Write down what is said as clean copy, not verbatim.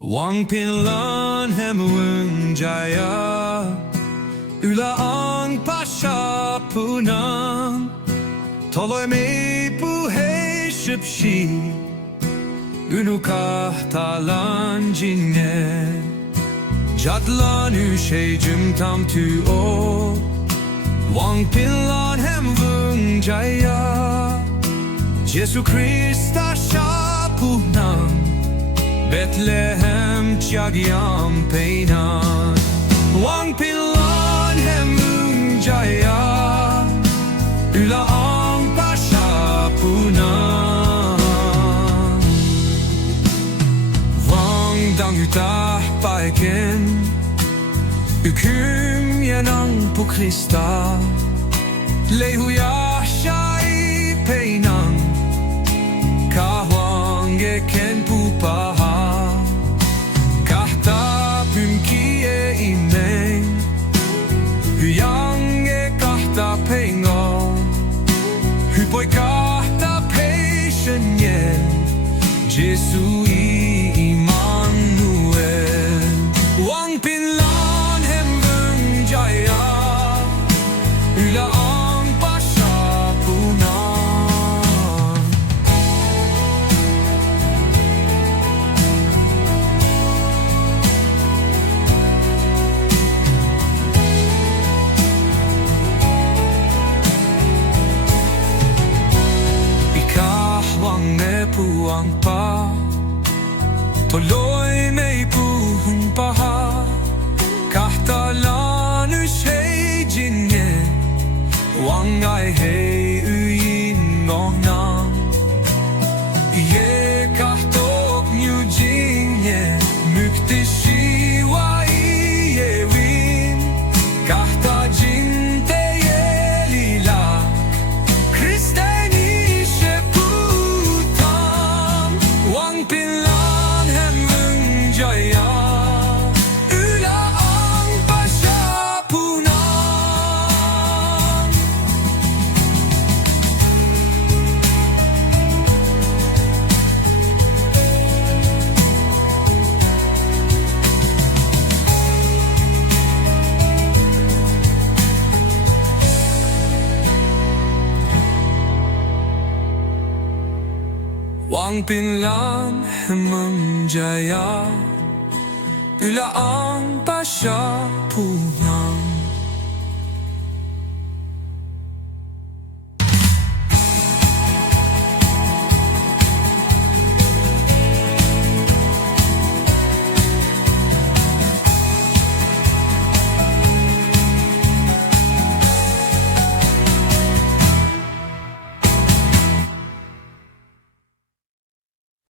Wangpinlan hem WÜNG JAIYAH Üla Ahngpa puhnang Toloimeipu hey shüpshi Kahtalan jingne Jatlan üshei jümtam tüoh Wangpinlan hem WÜNG JAIYAH Jesu Khrista puhnang Bethlehem chiag peinang Wangpinlan hem WÜNG JAIYAH Üla Ahngpa puhnang Wangdang ütahpae Üküm yenangpu Khrista Leihuyah peinang Kahwange puh-tam kih-e imeng Hyangge hypoi she-nyel Jesu I Imannuel Wangpinlan hem WÜNG JAIYAH Üla Ahngpa puhnang Kahwange Toloimeipu Kahtalan üshei jingne Wangdang konyak Iye jingne Müktishiwa Iye jingne Wangpinlan hem WÜNG JAIYAH Üla Ahngpa puhnang Wangpinlan hem WÜNG JAIYAH Üla Ahngpa puhnang